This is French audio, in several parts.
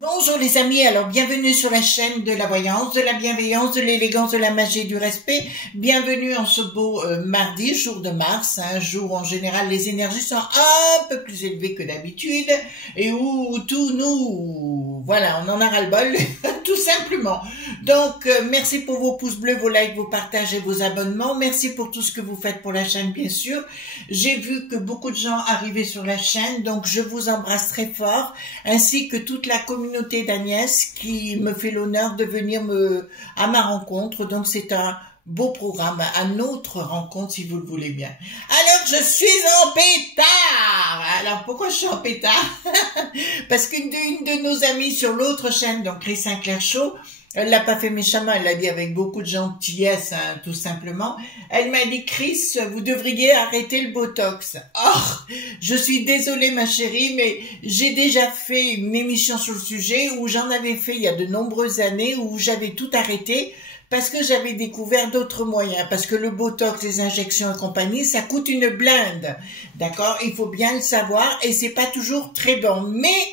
Bonjour les amis, alors bienvenue sur la chaîne de la voyance, de la bienveillance, de l'élégance, de la magie et du respect. Bienvenue en ce beau mardi, jour de mars, un jour où en général les énergies sont un peu plus élevées que d'habitude et où tout nous, voilà, on en a ras-le-bol, tout simplement. Donc merci pour vos pouces bleus, vos likes, vos partages et vos abonnements. Merci pour tout ce que vous faites pour la chaîne, bien sûr. J'ai vu que beaucoup de gens arrivaient sur la chaîne, donc je vous embrasse très fort, ainsi que toute la communauté d'Agnès qui me fait l'honneur de venir à ma rencontre. Donc c'est un beau programme, à notre rencontre si vous le voulez bien. Alors je suis en pétard. Alors pourquoi je suis en pétard? Parce qu'une de nos amies sur l'autre chaîne, donc Chris Sinclair Show, elle l'a pas fait méchamment, elle l'a dit avec beaucoup de gentillesse, hein, tout simplement. Elle m'a dit, Chris, vous devriez arrêter le Botox. Oh, je suis désolée ma chérie, mais j'ai déjà fait une émission sur le sujet où j'en avais fait il y a de nombreuses années, où j'avais tout arrêté parce que j'avais découvert d'autres moyens. Parce que le Botox, les injections et compagnie, ça coûte une blinde. D'accord? Il faut bien le savoir et c'est pas toujours très bon. Mais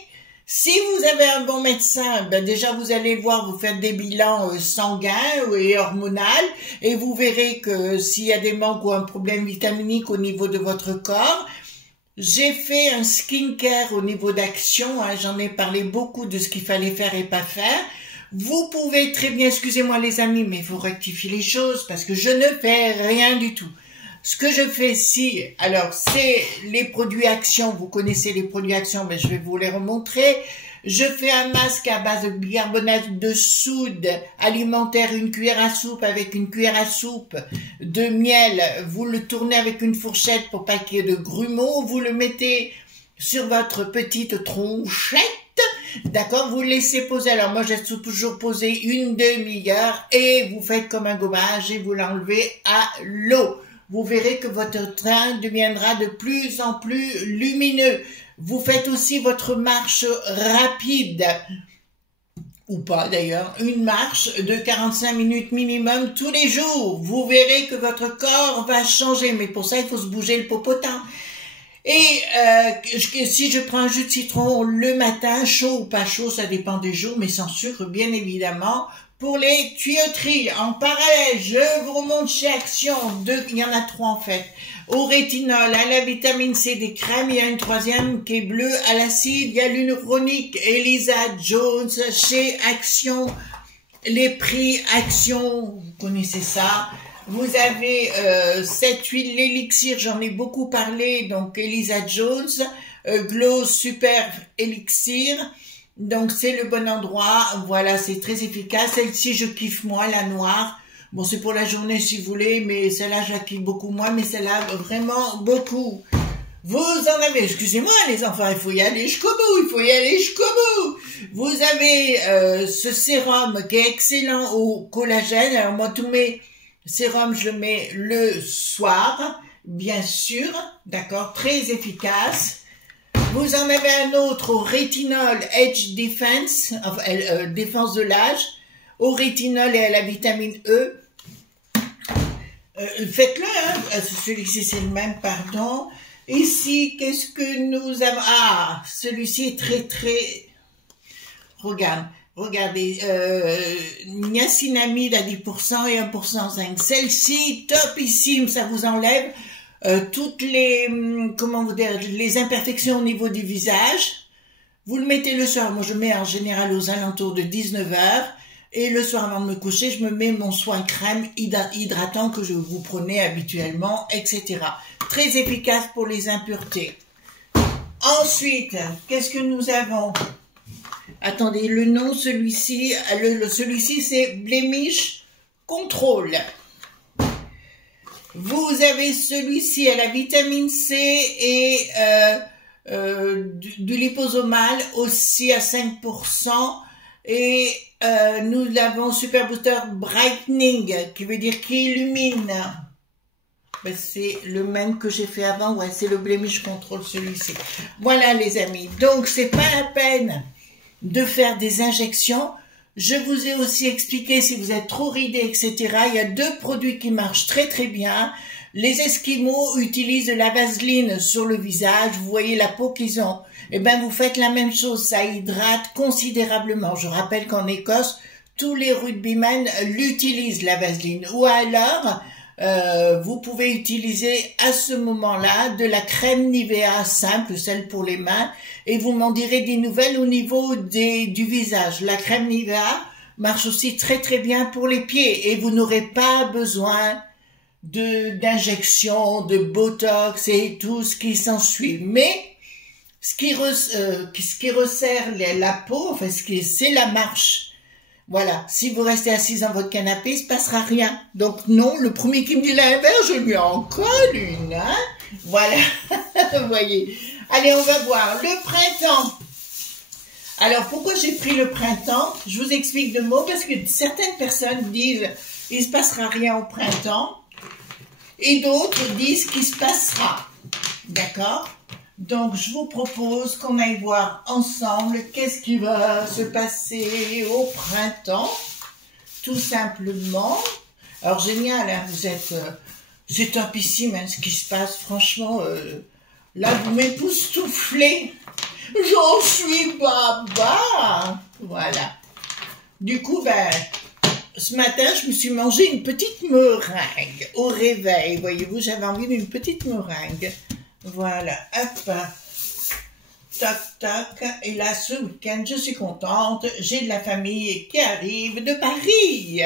si vous avez un bon médecin, ben déjà vous allez voir, vous faites des bilans sanguins et hormonaux et vous verrez que s'il y a des manques ou un problème vitaminique au niveau de votre corps. J'ai fait un skincare au niveau d'action, hein, j'en ai parlé beaucoup de ce qu'il fallait faire et pas faire. Vous pouvez très bien, excusez-moi les amis, mais il faut rectifier les choses parce que je ne fais rien du tout. Ce que je fais ici, alors c'est les produits Action, vous connaissez les produits Action, mais je vais vous les remontrer. Je fais un masque à base de bicarbonate de soude alimentaire, une cuillère à soupe avec une cuillère à soupe de miel. Vous le tournez avec une fourchette pour pas qu'il y ait de grumeaux. Vous le mettez sur votre petite tronchette. D'accord, vous le laissez poser. Alors moi, j'ai toujours posé une demi-heure et vous faites comme un gommage et vous l'enlevez à l'eau. Vous verrez que votre teint deviendra de plus en plus lumineux. Vous faites aussi votre marche rapide, ou pas d'ailleurs, une marche de 45 minutes minimum tous les jours. Vous verrez que votre corps va changer, mais pour ça, il faut se bouger le popotin. Et si je prends un jus de citron le matin, chaud ou pas chaud, ça dépend des jours, mais sans sucre, bien évidemment. Pour les tuyauteries, en parallèle, je vous remonte chez Action, il y en a 3 en fait. Au rétinol, à la vitamine C des crèmes, il y a une troisième qui est bleue, à l'acide, hyaluronique, Elisa Jones, chez Action, les prix Action, vous connaissez ça. Vous avez cette huile, l'élixir, j'en ai beaucoup parlé, donc Elisa Jones, Glow Super Elixir. Donc c'est le bon endroit, voilà, c'est très efficace. Celle-ci je kiffe moins, la noire. Bon, c'est pour la journée si vous voulez, mais celle-là je la kiffe beaucoup moins, mais celle-là vraiment beaucoup. Vous en avez, excusez-moi les enfants, il faut y aller jusqu'au bout, il faut y aller jusqu'au bout. Vous avez ce sérum qui est excellent au collagène. Alors moi tous mes sérums je le mets le soir, bien sûr, d'accord, très efficace. Vous en avez un autre au rétinol Age Defense, défense de l'âge, au rétinol et à la vitamine E. Faites-le, hein. Celui-ci c'est le même, pardon. Ici, qu'est-ce que nous avons? Ah, celui-ci est très... Regardez, niacinamide à 10% et 1% zinc. Celle-ci, topissime, ça vous enlève toutes les, comment vous dire, les imperfections au niveau du visage. Vous le mettez le soir. Moi, je mets en général aux alentours de 19 h. Et le soir, avant de me coucher, je me mets mon soin crème hydratant que je vous prenez habituellement, etc. Très efficace pour les impuretés. Ensuite, qu'est-ce que nous avons? Attendez, le nom, celui-ci c'est Blemish contrôle. Vous avez celui-ci à la vitamine C et du liposomal aussi à 5%. Et nous avons Super Booster Brightening, qui veut dire qui illumine. Ben, c'est le même que j'ai fait avant, ouais, c'est le Blemish Control, celui-ci. Voilà les amis, donc c'est pas la peine de faire des injections. Je vous ai aussi expliqué, si vous êtes trop ridé, etc., il y a 2 produits qui marchent très très bien. Les Esquimaux utilisent de la vaseline sur le visage, vous voyez la peau qu'ils ont. Eh ben, vous faites la même chose, ça hydrate considérablement. Je rappelle qu'en Écosse, tous les rugbymen l'utilisent, la vaseline. Ou alors, vous pouvez utiliser à ce moment-là de la crème Nivea simple, celle pour les mains, et vous m'en direz des nouvelles au niveau du visage. La crème Nivea marche aussi très très bien pour les pieds et vous n'aurez pas besoin d'injections, de botox et tout ce qui s'ensuit. Mais ce qui resserre la peau, enfin c'est la marche. Voilà, si vous restez assise dans votre canapé, il ne se passera rien. Donc non, le premier qui me dit l'inverse, je lui en colle une. Hein, voilà, vous voyez. Allez, on va voir. Le printemps. Alors, pourquoi j'ai pris le printemps? Je vous explique 2 mots, parce que certaines personnes disent « il ne se passera rien au printemps » et d'autres disent qu'il se passera. D'accord? Donc, je vous propose qu'on aille voir ensemble qu'est-ce qui va se passer au printemps, tout simplement. Alors, génial, hein, c'est topissime hein, ce qui se passe, franchement. Là, vous m'époustouflez. J'en suis baba. Voilà. Du coup, ben, ce matin, je me suis mangé une petite meringue au réveil. Voyez-vous, j'avais envie d'une petite meringue. Voilà, hop, tac, tac, et là, ce week-end, je suis contente, j'ai de la famille qui arrive de Paris,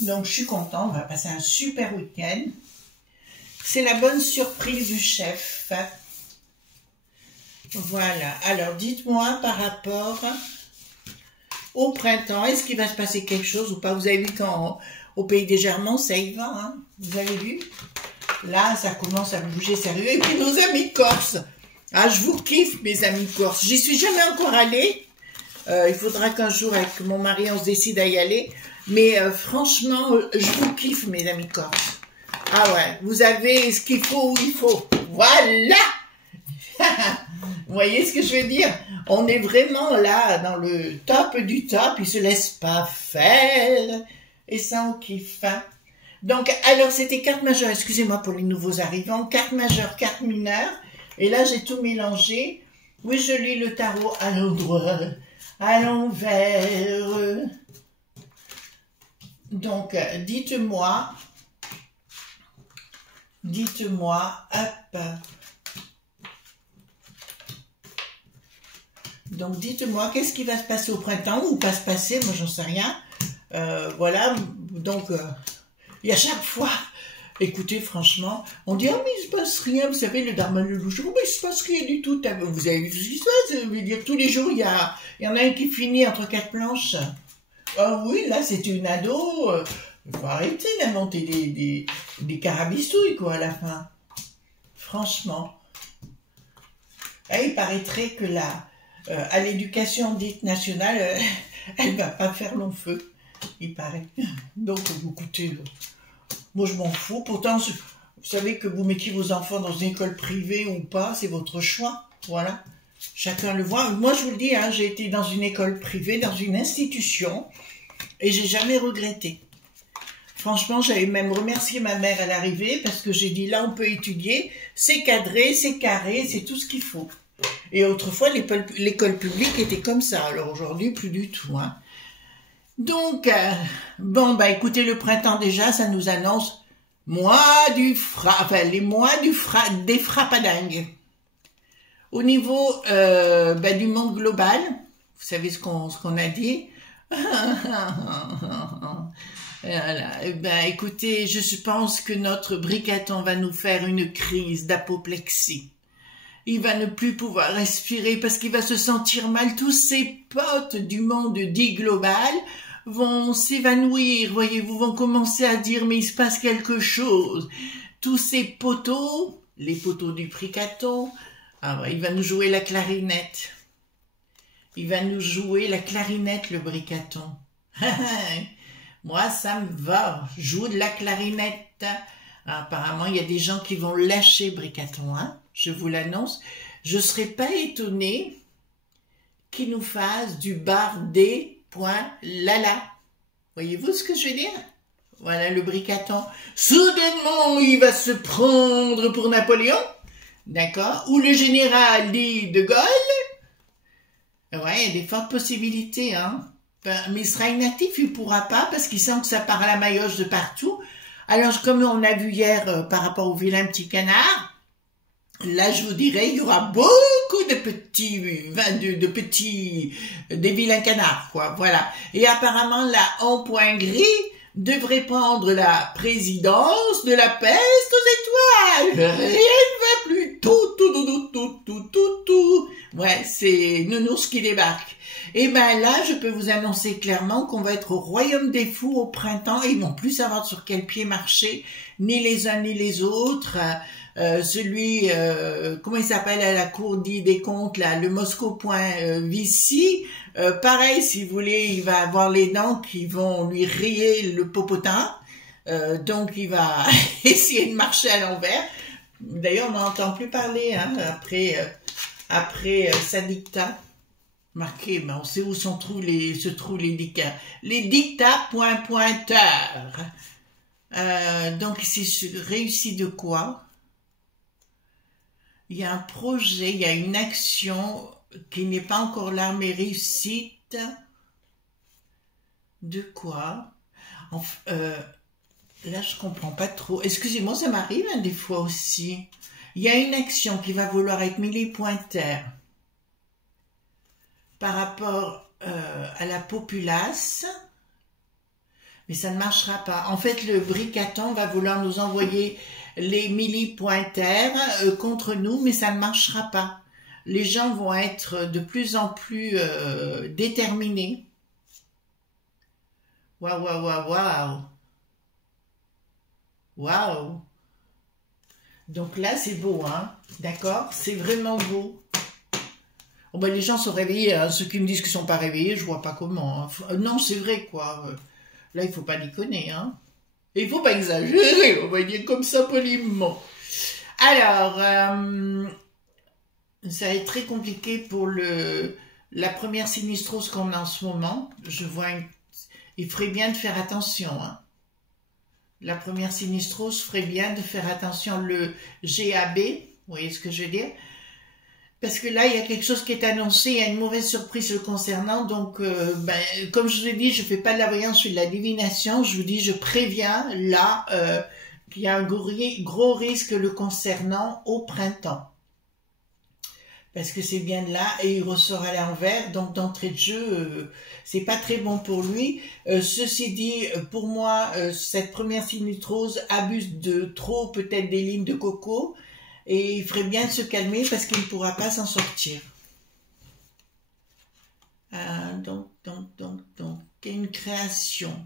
donc je suis contente, on va passer un super week-end, c'est la bonne surprise du chef, voilà, alors dites-moi par rapport au printemps, est-ce qu'il va se passer quelque chose ou pas? Vous avez vu qu'au pays des Germans, ça y va, hein? Vous avez vu? Là, ça commence à bouger sérieux. Et puis nos amis corses. Ah, je vous kiffe, mes amis corses. J'y suis jamais encore allée. Il faudra qu'un jour, avec mon mari, on se décide à y aller. Mais franchement, je vous kiffe, mes amis corses. Ah ouais, vous avez ce qu'il faut où il faut. Voilà. Vous voyez ce que je veux dire? On est vraiment là, dans le top du top. Ils se laissent pas faire. Et ça, on kiffe. Hein. Donc, alors, c'était carte majeure, excusez-moi pour les nouveaux arrivants, carte majeure, carte mineure, et là, j'ai tout mélangé. Oui, je lis le tarot à l'endroit, à l'envers. Donc, dites-moi, hop. Donc, dites-moi, qu'est-ce qui va se passer au printemps, ou pas se passer, moi, j'en sais rien. Voilà, donc... Et à chaque fois, écoutez, franchement, on dit « Ah, mais il se passe rien, vous savez, le Dharma le loup, mais il se passe rien du tout. » Vous avez vu ce qui se passe? Ça veut dire tous les jours, il y en a un qui finit entre 4 planches. Ah oui, là, c'est une ado. Il faut arrêter d'inventer des carabistouilles, quoi, à la fin. Franchement. Et il paraîtrait que là, à l'éducation dite nationale, elle va pas faire long feu. Il paraît. Donc, écoutez, moi je m'en fous. Pourtant, vous savez que vous mettiez vos enfants dans une école privée ou pas, c'est votre choix. Voilà. Chacun le voit. Moi, je vous le dis, hein, j'ai été dans une école privée, dans une institution, et j'ai jamais regretté. Franchement, j'avais même remercié ma mère à l'arrivée, parce que j'ai dit, là, on peut étudier, c'est cadré, c'est carré, c'est tout ce qu'il faut. Et autrefois, l'école publique était comme ça. Alors aujourd'hui, plus du tout, hein. Donc, bon, bah écoutez, le printemps déjà, ça nous annonce les mois des frappadingues. Au niveau du monde global, vous savez ce qu'on a dit. Voilà. Écoutez, je pense que notre bricaton va nous faire une crise d'apoplexie. Il va ne plus pouvoir respirer parce qu'il va se sentir mal. Tous ses potes du monde dit global vont s'évanouir, voyez-vous, vont commencer à dire mais il se passe quelque chose. Tous ces poteaux, les poteaux du Bricaton, ah ouais, il va nous jouer la clarinette. Il va nous jouer la clarinette, le Bricaton. Moi, ça me va. Joue de la clarinette. Apparemment, il y a des gens qui vont lâcher Bricaton, hein. Je vous l'annonce. Je ne serais pas étonnée qu'il nous fasse du bardé.lala. Voyez-vous ce que je veux dire? Voilà le Bricaton. Soudainement, il va se prendre pour Napoléon. D'accord? Ou le général dit de Gaulle. Ouais, il y a des fortes possibilités, hein. Mais il sera inactif, il ne pourra pas parce qu'il sent que ça part à la maillotche de partout. Alors, comme on a vu hier par rapport au vilain petit canard, là, je vous dirais, il y aura beaucoup de petits, des vilains canards, quoi. Voilà. Et apparemment, là, en point gris, devrait prendre la présidence de la peste aux étoiles. Rien ne va plus. Tout. Ouais, c'est Nounours qui débarque. Et ben là, je peux vous annoncer clairement qu'on va être au royaume des fous au printemps et ils vont plus savoir sur quel pied marcher, ni les uns ni les autres. Comment il s'appelle à la cour des comptes, là, le Moscou.Vici, pareil, si vous voulez, il va avoir les dents qui vont lui rayer le popotin, donc il va essayer de marcher à l'envers. D'ailleurs, on n'en entend plus parler, hein, après sa dictat. Marqué, mais on sait où se trouvent les dictats. Les dictats pointeur. Donc, c'est réussi de quoi? Il y a un projet, il y a une action qui n'est pas encore là, mais réussite. De quoi? Là, je comprends pas trop. Excusez-moi, ça m'arrive hein, des fois aussi. Il y a une action qui va vouloir être millipointaire par rapport à la populace, mais ça ne marchera pas. En fait, le Bricaton va vouloir nous envoyer les millipointaires contre nous, mais ça ne marchera pas. Les gens vont être de plus en plus déterminés. Waouh. Donc là, c'est beau, hein. D'accord? C'est vraiment beau. Oh ben, les gens sont réveillés, hein. Ceux qui me disent qu'ils ne sont pas réveillés, je vois pas comment. Hein. Non, c'est vrai, quoi. Là, il faut pas déconner, hein. Et il faut pas exagérer, on va dire comme ça poliment. Alors, ça va être très compliqué pour la première sinistrose qu'on a en ce moment. Je vois il ferait bien de faire attention, hein. La première sinistrose ferait bien de faire attention, le GAB, vous voyez ce que je veux dire? Parce que là, il y a quelque chose qui est annoncé, il y a une mauvaise surprise le concernant, donc comme je vous ai dit, je ne fais pas de la voyance, je fais de la divination, je vous dis, je préviens là qu'il y a un gros risque le concernant au printemps. Parce que c'est bien de là, et il ressort à l'envers, donc d'entrée de jeu, c'est pas très bon pour lui. Ceci dit, pour moi, cette première sinistrose abuse de trop peut-être des lignes de coco, et il ferait bien de se calmer parce qu'il ne pourra pas s'en sortir. Donc, une création.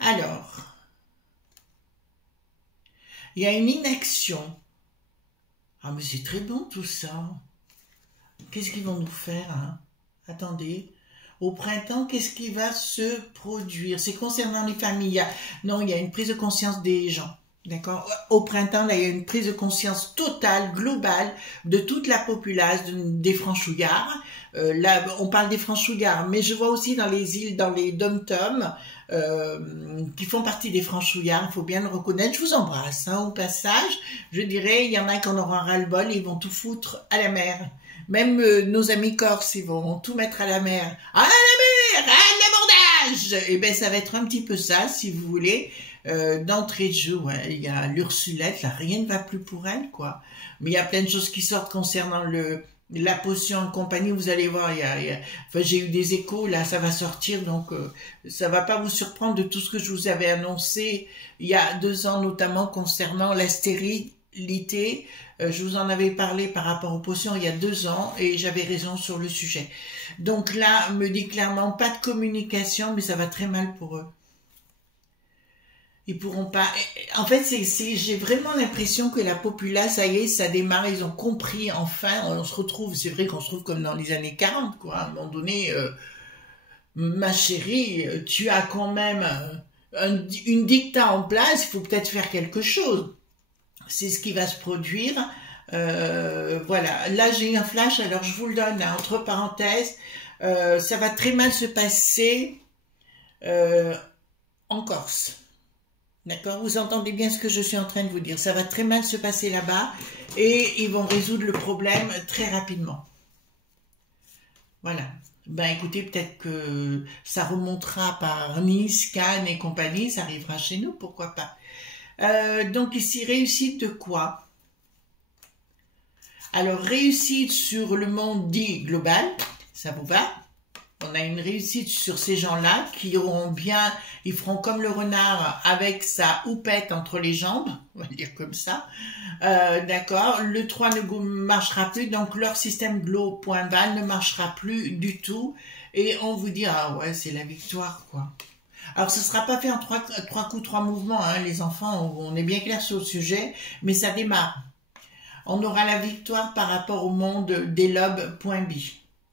Alors, il y a une inaction. Ah, mais c'est très bon tout ça. Qu'est-ce qu'ils vont nous faire, hein? Attendez. Au printemps, qu'est-ce qui va se produire? C'est concernant les familles. Non, il y a une prise de conscience des gens. D'accord? Au printemps, là, il y a une prise de conscience totale, globale, de toute la populace, des franchouillards. Là, on parle des franchouillards, mais je vois aussi dans les îles, dans les dom-toms, qui font partie des franchouillards, il faut bien le reconnaître. Je vous embrasse, hein, au passage. Je dirais, il y en a qui en auront ras-le-bol, ils vont tout foutre à la mer. Même nos amis corses, ils vont tout mettre à la mer. À la mer, à l'abordage. Et ben, ça va être un petit peu ça, si vous voulez. D'entrée de jeu, ouais, il y a l'Ursulette, là, rien ne va plus pour elle, quoi. Mais il y a plein de choses qui sortent concernant la potion et compagnie, vous allez voir, enfin, j'ai eu des échos, là, ça va sortir, donc ça va pas vous surprendre de tout ce que je vous avais annoncé il y a 2 ans, notamment concernant spiritualité. Je vous en avais parlé par rapport aux potions il y a 2 ans et j'avais raison sur le sujet. Donc là, me dit clairement pas de communication, mais ça va très mal pour eux. Ils pourront pas. En fait, j'ai vraiment l'impression que la populace, ça y est, ça démarre. Ils ont compris enfin. On se retrouve. C'est vrai qu'on se retrouve comme dans les années 40, quoi. À un moment donné, ma chérie, tu as quand même une dicta en place. Il faut peut-être faire quelque chose. C'est ce qui va se produire. Voilà. Là, j'ai un flash. Alors, je vous le donne hein, entre parenthèses. Ça va très mal se passer en Corse. D'accord, vous entendez bien ce que je suis en train de vous dire. Ça va très mal se passer là-bas et ils vont résoudre le problème très rapidement. Voilà. Ben écoutez, peut-être que ça remontera par Nice, Cannes et compagnie, ça arrivera chez nous, pourquoi pas. Donc ici, réussite de quoi? Alors, réussite sur le monde dit global, ça vous va? On a une réussite sur ces gens-là qui auront bien, ils feront comme le renard avec sa houppette entre les jambes, on va dire comme ça. D'accord, le 3 ne marchera plus, donc leur système glow.val ne marchera plus du tout. Et on vous dit, ah ouais, c'est la victoire, quoi. Alors, ce ne sera pas fait en 3 coups, 3 mouvements, hein, les enfants, on est bien clair sur le sujet, mais ça démarre. On aura la victoire par rapport au monde des lobes.b.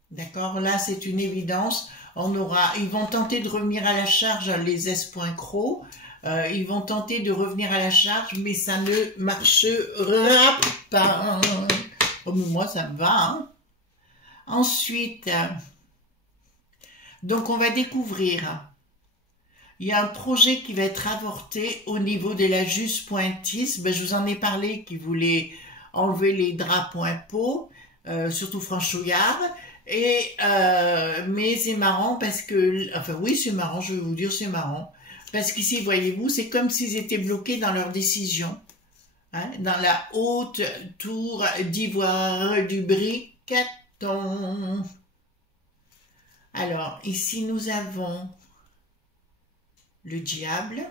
D'accord, là c'est une évidence. Ils vont tenter de revenir à la charge les S.Cro. Ils vont tenter de revenir à la charge, mais ça ne marchera pas. Oh, mais moi ça me va. Hein. Ensuite, donc on va découvrir. Il y a un projet qui va être avorté au niveau de la Juste.tis. Ben, je vous en ai parlé qui voulait enlever les draps point peau, surtout franchouillard. Mais c'est marrant parce que, enfin oui c'est marrant, je vais vous dire c'est marrant, parce qu'ici voyez-vous c'est comme s'ils étaient bloqués dans leur décision, hein, dans la haute tour d'ivoire du Bricaton. Alors ici nous avons le diable,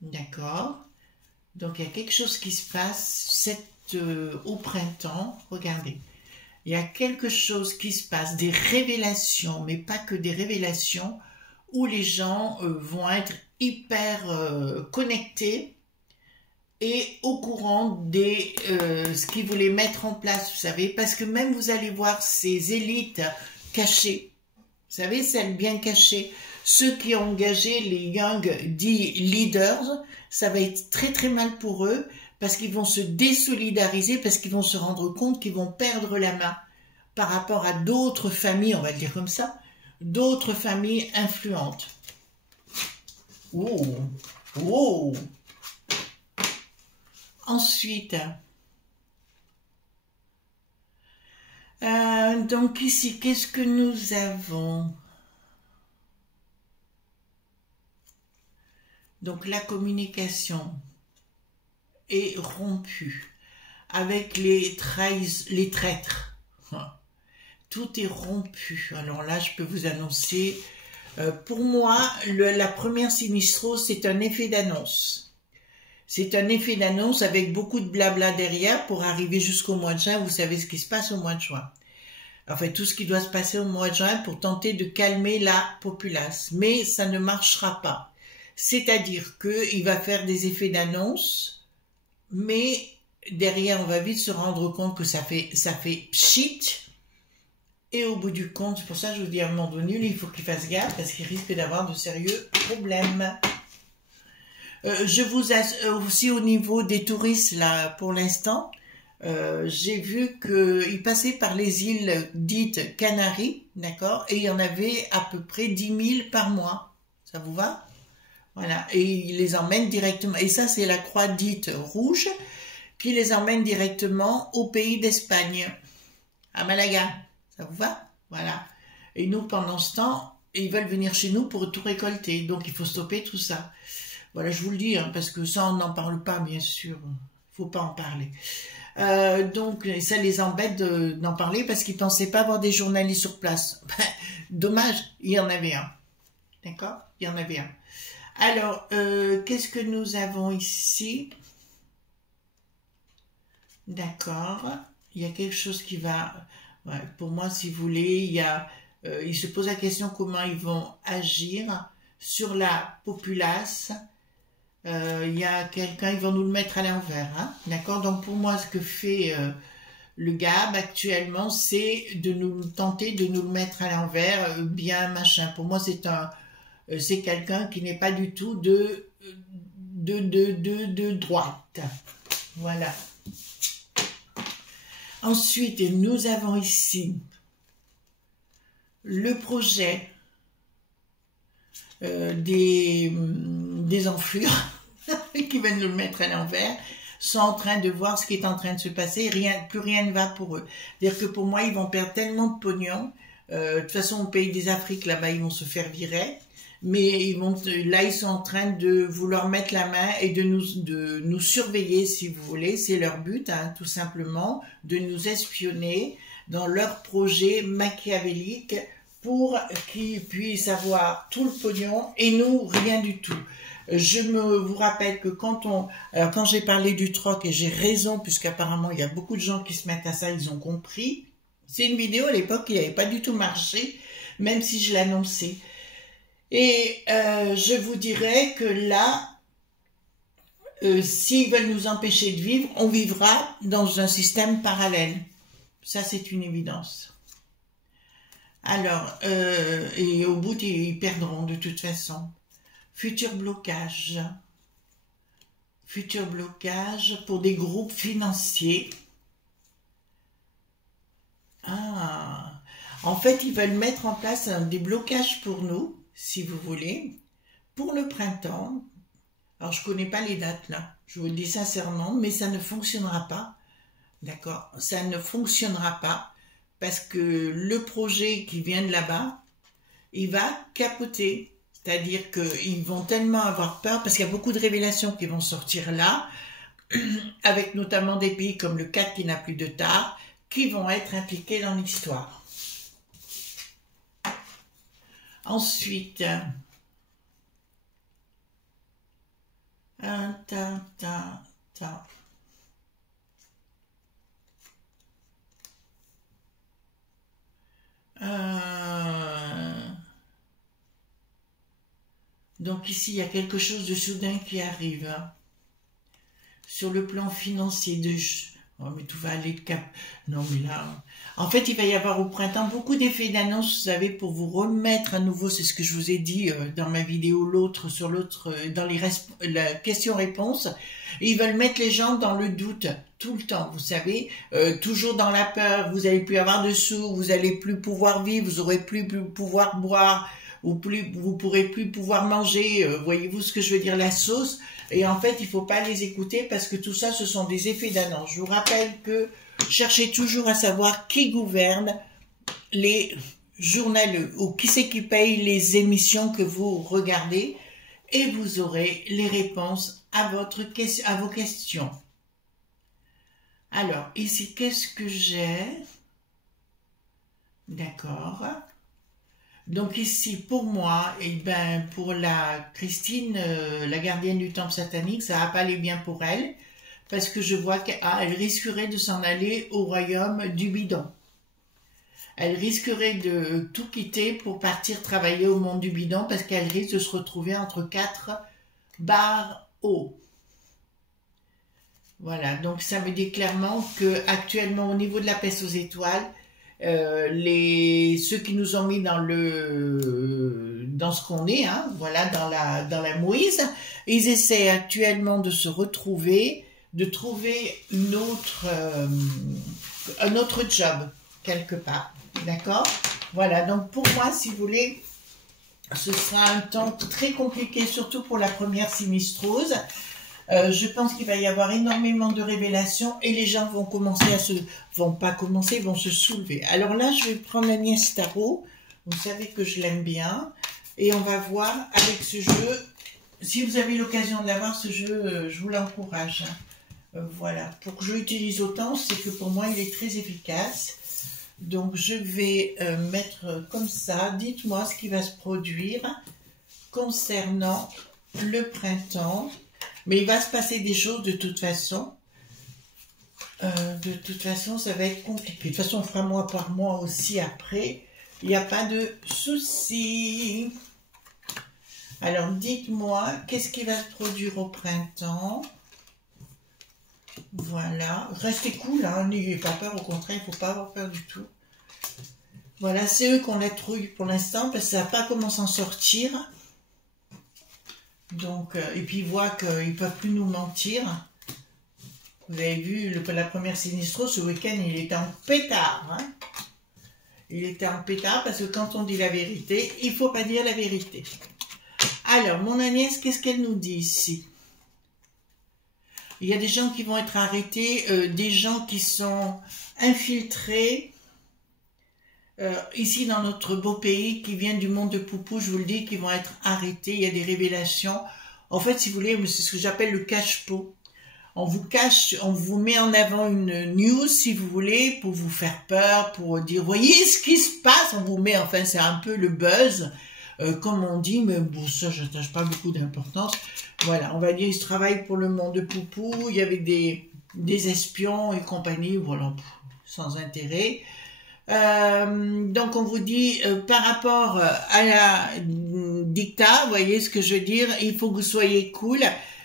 d'accord, donc il y a quelque chose qui se passe au printemps, regardez. Il y a quelque chose qui se passe, des révélations, mais pas que des révélations, où les gens vont être hyper connectés et au courant de ce qu'ils voulaient mettre en place, vous savez, parce que même vous allez voir ces élites cachées, vous savez, celles bien cachées, ceux qui ont engagé les Young leaders, ça va être très très mal pour eux, parce qu'ils vont se désolidariser, parce qu'ils vont se rendre compte qu'ils vont perdre la main par rapport à d'autres familles, on va le dire comme ça, d'autres familles influentes. Oh, oh. Ensuite, donc ici, qu'est-ce que nous avons? Donc la communication est rompue avec les traîtres. Tout est rompu. Alors là, je peux vous annoncer, pour moi, la première Sinistro, c'est un effet d'annonce. C'est un effet d'annonce avec beaucoup de blabla derrière pour arriver jusqu'au mois de juin. Vous savez ce qui se passe au mois de juin. Enfin, tout ce qui doit se passer au mois de juin pour tenter de calmer la populace. Mais ça ne marchera pas. C'est-à-dire qu'il va faire des effets d'annonce, mais derrière, on va vite se rendre compte que ça fait pchit. Et au bout du compte, c'est pour ça que je vous dis à un moment donné, il faut qu'il fasse gaffe parce qu'il risque d'avoir de sérieux problèmes. Je vous aussi au niveau des touristes, là, pour l'instant, j'ai vu qu'ils passaient par les îles dites Canaries, d'accord, et il y en avait à peu près 10 000 par mois. Ça vous va? Voilà, et ils les emmènent directement. Et ça, c'est la croix dite rouge qui les emmène directement au pays d'Espagne, à Malaga. Ça vous va? Voilà. Et nous, pendant ce temps, ils veulent venir chez nous pour tout récolter. Donc, il faut stopper tout ça. Voilà, je vous le dis, hein, parce que ça, on n'en parle pas, bien sûr. Il faut pas en parler. Donc, ça les embête d'en parler parce qu'ils ne pensaient pas avoir des journalistes sur place. Dommage, il y en avait un. D'accord? Il y en avait un. Alors, qu'est-ce que nous avons ici? D'accord. Il y a quelque chose qui va... Ouais, pour moi, si vous voulez, il se pose la question comment ils vont agir sur la populace. Il y a quelqu'un, ils vont nous le mettre à l'envers. Hein, d'accord. Donc pour moi, ce que fait le GAB actuellement, c'est de nous tenter de nous le mettre à l'envers, bien machin. Pour moi, c'est quelqu'un qui n'est pas du tout de droite. Voilà. Ensuite, nous avons ici le projet des enflures qui viennent nous le mettre à l'envers, sont en train de voir ce qui est en train de se passer, plus rien ne va pour eux. C'est-à-dire que pour moi, ils vont perdre tellement de pognon. De toute façon, au pays des Afriques, là-bas, ils vont se faire virer. Mais là, ils sont en train de vouloir mettre la main et de nous surveiller, si vous voulez. C'est leur but, hein, tout simplement, de nous espionner dans leur projet machiavélique pour qu'ils puissent avoir tout le pognon et nous, rien du tout. Je vous rappelle que quand j'ai parlé du troc, et j'ai raison, puisqu'apparemment, il y a beaucoup de gens qui se mettent à ça, ils ont compris. C'est une vidéo à l'époque qui n'avait pas du tout marché, même si je l'annonçais. Et je vous dirais que là, s'ils veulent nous empêcher de vivre, on vivra dans un système parallèle. Ça, c'est une évidence. Alors, et au bout, ils perdront de toute façon. Futur blocage pour des groupes financiers. Ah, en fait, ils veulent mettre en place des blocages pour nous, si vous voulez, pour le printemps. Alors, je connais pas les dates là, je vous le dis sincèrement, mais ça ne fonctionnera pas. D'accord? Ça ne fonctionnera pas parce que le projet qui vient de là-bas, il va capoter. C'est-à-dire qu'ils vont tellement avoir peur, parce qu'il y a beaucoup de révélations qui vont sortir là, avec notamment des pays comme le CAC qui n'a plus de tard, qui vont être impliqués dans l'histoire. Ensuite, donc ici, il y a quelque chose de soudain qui arrive. Hein. Sur le plan financier, oh, mais tout va aller de cap. Non, mais là... En fait, il va y avoir au printemps beaucoup d'effets d'annonce, vous savez, pour vous remettre à nouveau, c'est ce que je vous ai dit dans ma vidéo, dans la question-réponse. Ils veulent mettre les gens dans le doute tout le temps, vous savez, toujours dans la peur, vous n'allez plus avoir de sous, vous n'allez plus pouvoir vivre, vous n'aurez plus pouvoir boire, vous pourrez plus pouvoir manger, voyez-vous ce que je veux dire, la sauce. Et en fait, il faut pas les écouter parce que tout ça, ce sont des effets d'annonce. Je vous rappelle que cherchez toujours à savoir qui gouverne les journaux ou qui c'est qui paye les émissions que vous regardez et vous aurez les réponses à vos questions. Alors, ici, qu'est-ce que j'ai? D'accord. Donc ici, pour moi, et ben pour la Christine, la gardienne du temple satanique, ça va pas aller bien pour elle, parce que je vois qu'elle risquerait de s'en aller au royaume du bidon. Elle risquerait de tout quitter pour partir travailler au monde du bidon, parce qu'elle risque de se retrouver entre 4 barres hauts. Voilà, donc ça me dit clairement que actuellement au niveau de la peste aux étoiles, ceux qui nous ont mis dans ce qu'on est, hein, voilà, dans la mouise, ils essaient actuellement de se retrouver, de trouver un autre job quelque part, d'accord? Voilà, donc pour moi, si vous voulez, ce sera un temps très compliqué, surtout pour la première sinistrose. Je pense qu'il va y avoir énormément de révélations et les gens vont commencer vont se soulever. Alors là, je vais prendre la nièce tarot. Vous savez que je l'aime bien. Et on va voir avec ce jeu. Si vous avez l'occasion de l'avoir, ce jeu, je vous l'encourage. Voilà. Pour que je l'utilise autant, c'est que pour moi, il est très efficace. Donc, je vais mettre comme ça. Dites-moi ce qui va se produire concernant le printemps. Mais il va se passer des choses de toute façon. De toute façon, ça va être compliqué. De toute façon, on fera mois par mois aussi après. Il n'y a pas de souci. Alors, dites-moi, qu'est-ce qui va se produire au printemps? Voilà. Restez cool, hein. N'ayez pas peur. Au contraire, il ne faut pas avoir peur du tout. Voilà, c'est eux qui ont la trouille pour l'instant parce que ça n'a pas comment s'en sortir. Donc, et puis ils voient qu'ils ne peuvent plus nous mentir. Vous avez vu, la première Sinistro, ce week-end, il était en pétard. Hein, il était en pétard parce que quand on dit la vérité, il ne faut pas dire la vérité. Alors, mon Agnès, qu'est-ce qu'elle nous dit ici? Il y a des gens qui vont être arrêtés, des gens qui sont infiltrés. Ici dans notre beau pays qui vient du monde de Poupou, je vous le dis, qui vont être arrêtés, il y a des révélations. En fait, si vous voulez, c'est ce que j'appelle le cache-pot. On vous cache, on vous met en avant une news, si vous voulez, pour vous faire peur, pour dire, voyez ce qui se passe, on vous met, enfin, c'est un peu le buzz, comme on dit, mais bon, ça, j'attache pas beaucoup d'importance. Voilà, on va dire, ils travaillent pour le monde de Poupou, il y avait des espions et compagnie, voilà, sans intérêt. Donc on vous dit par rapport à la dicta, vous voyez ce que je veux dire, il faut que vous soyez cool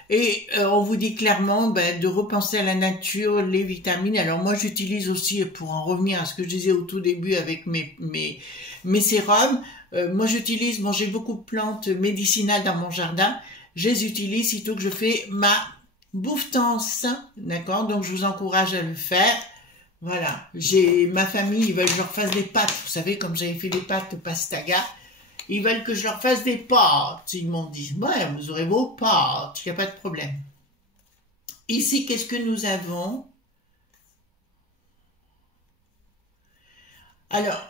et on vous dit clairement de repenser à la nature, les vitamines. Alors moi j'utilise aussi, pour en revenir à ce que je disais au tout début avec mes sérums, moi j'utilise, bon j'ai beaucoup de plantes médicinales dans mon jardin, je les utilise sitôt que je fais ma bouffetance, d'accord, donc je vous encourage à le faire. Voilà, j'ai ma famille, ils veulent que je leur fasse des pâtes. Vous savez, comme j'avais fait des pâtes pastaga, ils veulent que je leur fasse des pâtes. Ils m'ont dit, ouais, vous aurez vos pâtes, il n'y a pas de problème. Ici, qu'est-ce que nous avons? Alors,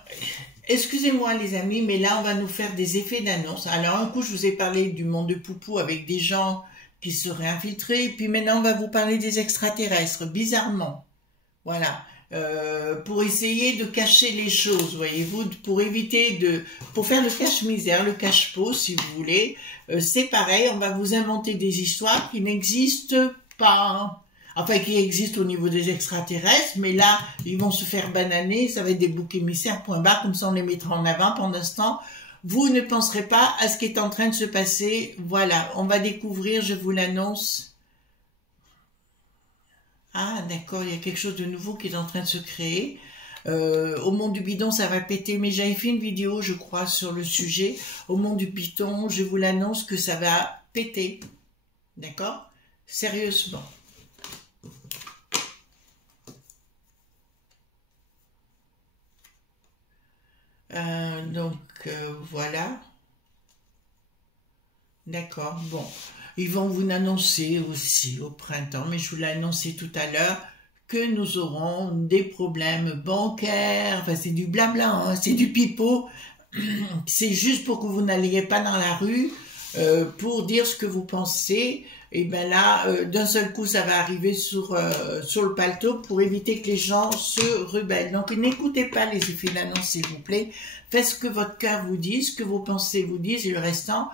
excusez-moi les amis, mais là, on va nous faire des effets d'annonce. Alors, un coup, je vous ai parlé du monde de Poupou avec des gens qui seraient infiltrés. Puis maintenant, on va vous parler des extraterrestres, bizarrement. Voilà. Pour essayer de cacher les choses, voyez-vous, pour éviter pour faire le cache-misère, le cache-pot, si vous voulez, c'est pareil, on va vous inventer des histoires qui n'existent pas, enfin qui existent au niveau des extraterrestres, mais là, ils vont se faire bananer, ça va être des boucs émissaires, point barre, comme ça on les mettra en avant. Pendant ce temps, vous ne penserez pas à ce qui est en train de se passer. Voilà, on va découvrir, je vous l'annonce. Ah, d'accord, il y a quelque chose de nouveau qui est en train de se créer. Au monde du bidon, ça va péter, mais j'avais fait une vidéo, je crois, sur le sujet. Au monde du bidon, je vous l'annonce que ça va péter. D'accord? Sérieusement. Voilà. D'accord, bon. Ils vont vous annoncer aussi au printemps, mais je vous l'ai annoncé tout à l'heure, que nous aurons des problèmes bancaires. Enfin, c'est du blabla, hein, c'est du pipeau. C'est juste pour que vous n'alliez pas dans la rue pour dire ce que vous pensez. Et bien là, d'un seul coup, ça va arriver sur le paletot pour éviter que les gens se rebellent. Donc, n'écoutez pas les effets d'annonce, s'il vous plaît. Faites ce que votre cœur vous dit, ce que vos pensées vous disent, et le restant,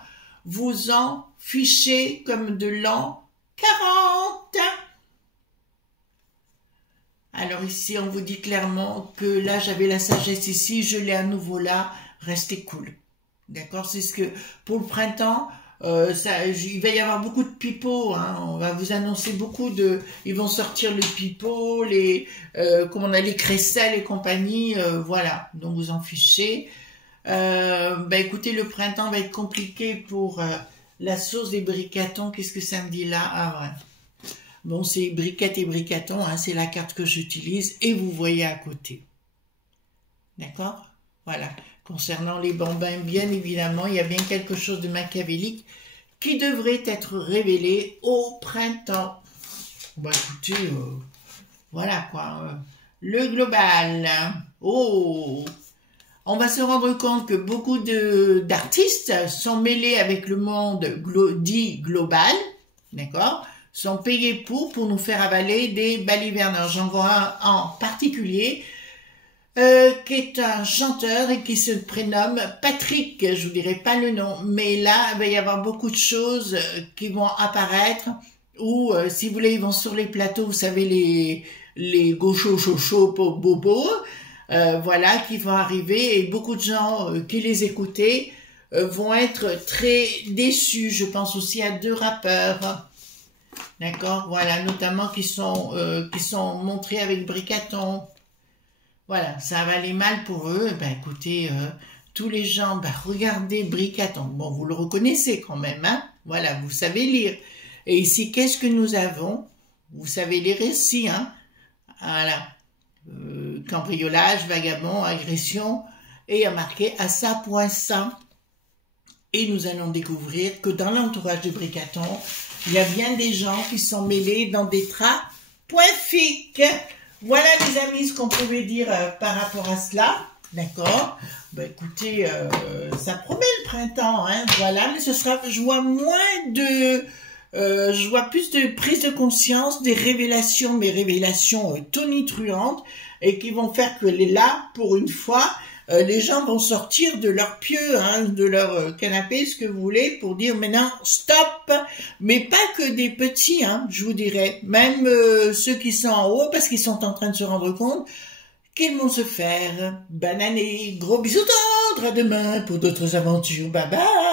vous en fichez comme de l'an 40. Alors ici, on vous dit clairement que là, j'avais la sagesse ici, je l'ai à nouveau là, restez cool. D'accord? C'est ce que, pour le printemps, il va y avoir beaucoup de pipeaux, hein, on va vous annoncer beaucoup de, ils vont sortir le pipeau, comment on a les crécelles et compagnie, voilà, donc vous en fichez. Écoutez, le printemps va être compliqué pour la sauce des bricatons. Qu'est-ce que ça me dit là? Ah ouais. Bon, c'est briquettes et bricatons, hein, c'est la carte que j'utilise et vous voyez à côté. D'accord? Voilà. Concernant les bambins, bien évidemment, il y a bien quelque chose de machiavélique qui devrait être révélé au printemps. Bah écoutez, voilà quoi. Le global. Oh! On va se rendre compte que beaucoup d'artistes sont mêlés avec le monde dit global, d'accord, sont payés pour nous faire avaler des baliverneurs. J'en vois un en particulier qui est un chanteur et qui se prénomme Patrick, je vous dirai pas le nom, mais là, il va y avoir beaucoup de choses qui vont apparaître, ou si vous voulez, ils vont sur les plateaux, vous savez, les gauchos chochos bobos, voilà, qui vont arriver, et beaucoup de gens qui les écoutaient vont être très déçus. Je pense aussi à 2 rappeurs, d'accord, voilà, notamment qui sont montrés avec Bricaton. Voilà, ça va aller mal pour eux. Ben écoutez, tous les gens, ben regardez Bricaton. Bon, vous le reconnaissez quand même, hein. Voilà, vous savez lire. Et ici, qu'est-ce que nous avons? Vous savez lire ici, hein. Voilà. Cambriolage, vagabond, agression. Et il y a marqué à ça, point ça. Et nous allons découvrir que dans l'entourage de Bricaton, il y a bien des gens qui sont mêlés dans des trafics. Voilà les amis ce qu'on pouvait dire par rapport à cela, d'accord. Ben écoutez, ça promet le printemps, hein, voilà, mais ce sera, je vois plus de prise de conscience, des révélations, mais révélations tonitruantes, et qui vont faire que là, pour une fois, les gens vont sortir de leur pieu, hein, de leur canapé, ce que vous voulez, pour dire maintenant stop, mais pas que des petits, hein, je vous dirais, même ceux qui sont en haut, parce qu'ils sont en train de se rendre compte qu'ils vont se faire bananer. Gros bisous tendres, à demain pour d'autres aventures, bye bye.